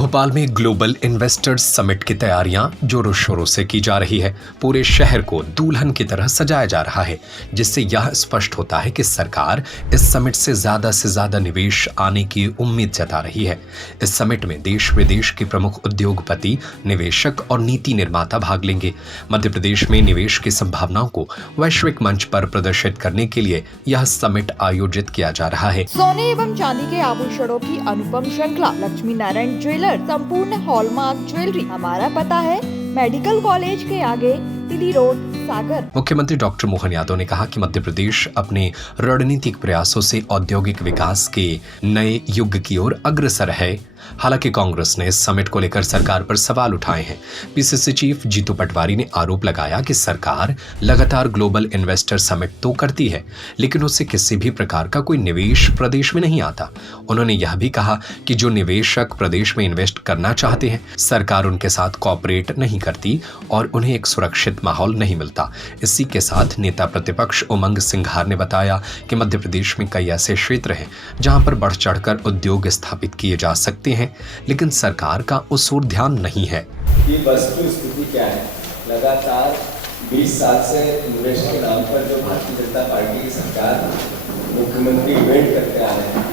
भोपाल में global investors summit की तैयारियां जोरों शोरों से की जा रही है। पूरे शहर को दुल्हन की तरह सजाया जा रहा है, जिससे यह स्पष्ट होता है कि सरकार इस समिट से ज्यादा निवेश आने की उम्मीद जता रही है। इस समिट में देश विदेश के प्रमुख उद्योगपति, निवेशक और नीति निर्माता भाग लेंगे। मध्य प्रदेश में निवेश की संभावनाओं को वैश्विक मंच पर प्रदर्शित करने के लिए यह समिट आयोजित किया जा रहा है। सोने एवं चांदी के आभूषणों की अनुपम श्रृंखला लक्ष्मी नारायण ज्वेलर संपूर्ण हॉलमार्क ज्वेलरी। हमारा पता है मेडिकल कॉलेज के आगे, दिल्ली रोड, सागर। मुख्यमंत्री डॉक्टर मोहन यादव ने कहा कि मध्य प्रदेश अपने रणनीतिक प्रयासों से औद्योगिक विकास के नए युग की ओर अग्रसर है। हालांकि कांग्रेस ने इस समिट को लेकर सरकार पर सवाल उठाए हैं। पीसीसी चीफ जीतू पटवारी ने आरोप लगाया कि सरकार लगातार ग्लोबल इन्वेस्टर समिट तो करती है, लेकिन उससे किसी भी प्रकार का कोई निवेश प्रदेश में नहीं आता। उन्होंने यह भी कहा कि जो निवेशक प्रदेश में इन्वेस्ट करना चाहते हैं, सरकार उनके साथ कॉपरेट नहीं करती और उन्हें एक सुरक्षित माहौल नहीं मिलता। इसी के साथ नेता प्रतिपक्ष उमंग सिंघार ने बताया कि मध्य प्रदेश में कई ऐसे क्षेत्र हैं जहां पर बढ़ चढ़कर उद्योग स्थापित किए जा सकते हैं, लेकिन सरकार का उस ओर ध्यान नहीं है। ये वस्तु स्थिति क्या है? लगातार 20 साल से इन्वेस्ट के नाम पर जो भारतीय जनता पार्टी की सरकार मुख्यमंत्री इवेंट करते आ रहे हैं,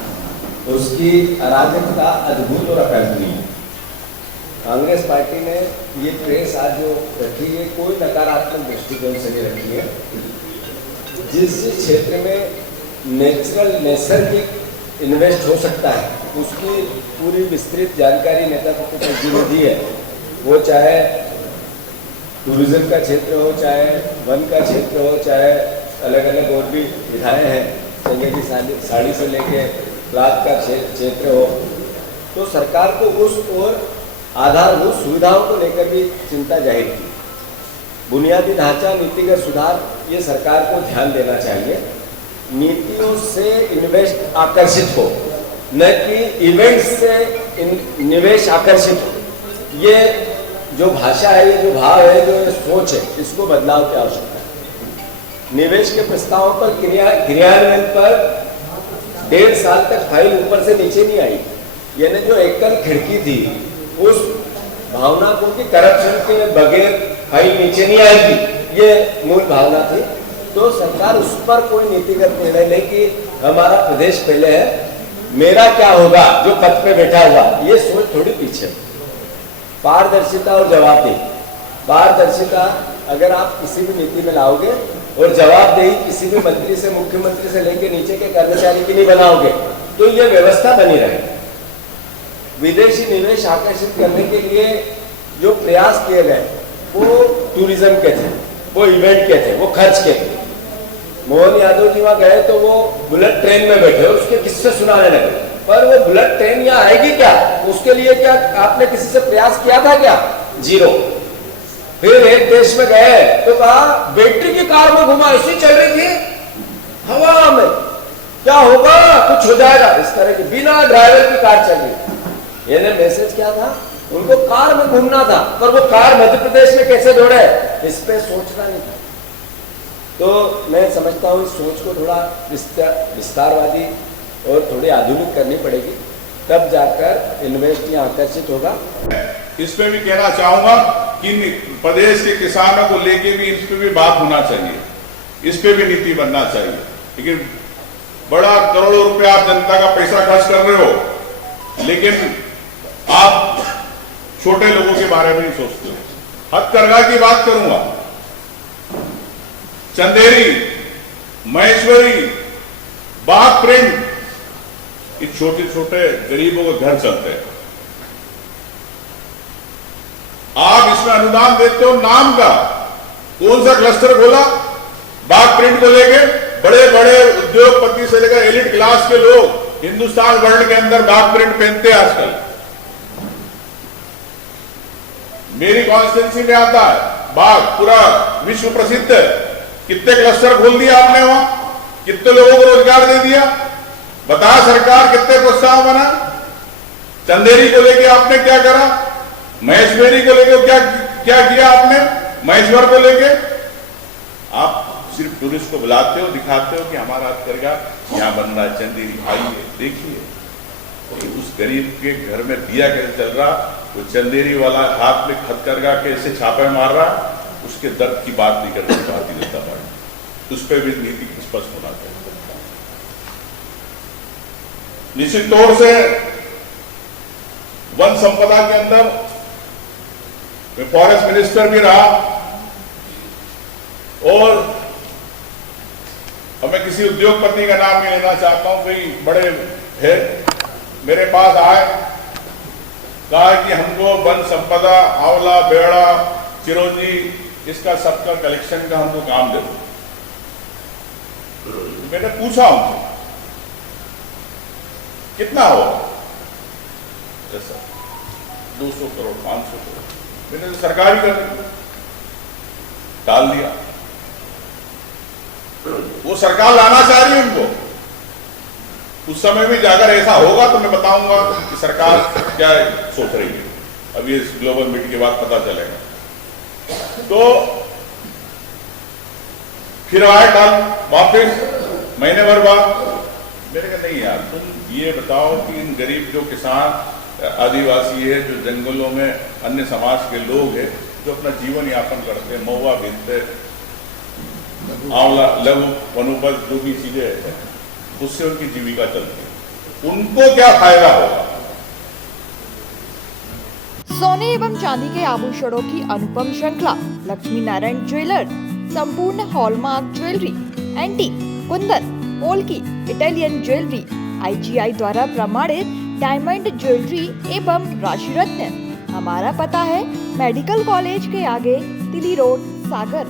उसकी अराजकता अद्भुत और अकल्पनीय है। कांग्रेस पार्टी ने ये प्रेस आज जो रखी है, कोई नकारात्मक दृष्टिकोण से नहीं रखी है। जिस क्षेत्र में नैसर्गिक इन्वेस्ट हो सकता है, उसकी पूरी विस्तृत जानकारी नेता प्रतिपक्ष जी ने दी है। वो चाहे टूरिज्म का क्षेत्र हो, चाहे वन का क्षेत्र हो, चाहे अलग अलग और भी विधाएँ हैं, चंगे की साड़ी से लेके रात का क्षेत्र हो, तो सरकार को उस और आधारभूत सुविधाओं को लेकर भी चिंता जाहिर की। बुनियादी ढांचा, नीतिगत सुधार, ये सरकार को ध्यान देना चाहिए। नीतियों से इन्वेस्ट आकर्षित हो, न कि इवेंट से निवेश आकर्षित हो। ये जो भाषा है, ये जो भाव है, जो ये सोच है, इसको बदलाव की आवश्यकता है। निवेश के प्रस्तावों पर क्रियान्वयन पर 1.5 साल तक फाइल ऊपर से नीचे नहीं आई। यानी जो एकल खिड़की थी, उस भावना को कि करप्शन के बगैर फाइल नीचे नहीं आएगी, ये मूल भावना थी। तो सरकार उस पर कोई नीतिगत निर्णय ले कि हमारा प्रदेश पहले है, मेरा क्या होगा जो पद पे बैठा हुआ, ये सोच थोड़ी पीछे। पारदर्शिता और जवाबदेही। पारदर्शिता अगर आप किसी भी नीति में लाओगे और जवाबदेही किसी भी मंत्री से, मुख्यमंत्री से लेकर नीचे के कर्मचारी की नहीं बनाओगे, तो ये व्यवस्था बनी रहेगी। विदेशी निवेश आकर्षित करने के लिए जो प्रयास किए गए, वो टूरिज्म के थे, वो इवेंट के थे, वो खर्च के थे। मोहन यादव जी वहां गए तो वो बुलेट ट्रेन में बैठे और उसके किस्से सुनाने लगे, पर वो बुलेट ट्रेन यहाँ आएगी क्या? उसके लिए क्या आपने किसी से प्रयास किया था क्या? जीरो। फिर एक देश में गए तो कहा बैटरी की कार में घुमा, ऐसी चल रही थी हवा में, क्या होगा, कुछ हो जाएगा, इस तरह की बिना ड्राइवर की कार चल रही। ये मैसेज क्या था? उनको कार में घूमना था, पर वो कार मध्य प्रदेश में कैसे दौड़े, इस पे सोचना नहीं था। तो मैं समझता हूँ इस सोच को थोड़ा विस्तारवादी और थोड़ी आधुनिक करनी पड़ेगी, तब जाकर इन्वेस्ट यहाँ आकर्षित होगा। इसमें भी कहना चाहूंगा कि प्रदेश के किसानों को लेके भी इस पे भी बात होना चाहिए, इस पे भी नीति बनना चाहिए। लेकिन बड़ा करोड़ों रुपए आप जनता का पैसा खर्च कर रहे हो, लेकिन आप छोटे लोगों के बारे में नहीं सोचते। हथकरघा की बात करूंगा, चंदेरी, महेश्वरी, बाग प्रिंट, ये छोटे छोटे गरीबों के घर चलते हैं। आप इसमें अनुदान देते हो नाम का। कौन सा क्लस्टर खोला बाग प्रिंट को लेके? बड़े बड़े उद्योगपति से लेकर एलिट क्लास के लोग हिंदुस्तान वर्ल्ड के अंदर बाग प्रिंट पहनते हैं आजकल। मेरी कॉन्स्टिट्यूंसी में आता है बाग, पूरा विश्व प्रसिद्ध है। कितने क्लस्टर खोल दिया आपने वहां, कितने लोगों को रोजगार दे दिया? बता सरकार, कितने प्रोत्साहन बना? चंदेरी को लेके आपने क्या करा? महेश्वरी को लेके क्या किया आपने? महेश्वर को लेके आप सिर्फ टूरिस्ट को बुलाते हो, दिखाते हो कि हमारा हथकरघा यहाँ बन रहा है, चंदेरी आइए देखिए। कि उस गरीब के घर में दिया कैसे चल रहा, वो चंदेरी वाला हाथ में हथकरघा कैसे छापे मार रहा, उसके दर्द की बात नहीं कर रही भारतीय जनता पार्टी। उस पर भी नीति स्पष्ट होना चाहिए। निश्चित तौर से वन संपदा के अंदर मैं फॉरेस्ट मिनिस्टर भी रहा और अब मैं किसी उद्योगपति का नाम नहीं लेना चाहता हूं, कोई बड़े है मेरे पास आए, कहा कि हमको वन संपदा, आंवला, बेड़ा, चिरौंजी, इसका सबका कलेक्शन का हमको काम दे दो। मैंने पूछा उनसे कितना हो, जैसा 200 करोड़ 500 करोड़, मैंने तो सरकारी कर डाल दिया। वो सरकार लाना चाह रही है उनको, उस समय भी जाकर ऐसा होगा तो मैं बताऊंगा कि सरकार क्या सोच रही है। अब ये ग्लोबल मीट के बाद पता चलेगा। तो फिर आए कल वापिस महीने भर बाद, मैंने कहा नहीं यार, तुम ये बताओ कि इन गरीब जो किसान आदिवासी है, जो जंगलों में अन्य समाज के लोग हैं, जो अपना जीवन यापन करते हैं, महुआ बीनते, आंवला, लघु वनोपज जो भी चीजें हैं, उससे उनकी जीविका चलती है, उनको क्या फायदा होगा। सोने एवं चांदी के आभूषणों की अनुपम श्रृंखला लक्ष्मी नारायण ज्वेलर्स संपूर्ण hallmark jewellery, antique, Kundan, polki, Italian jewellery, IGI द्वारा प्रमाणित डायमंड ज्वेलरी एवं राशि रत्न। हमारा पता है मेडिकल कॉलेज के आगे, तिली रोड, सागर।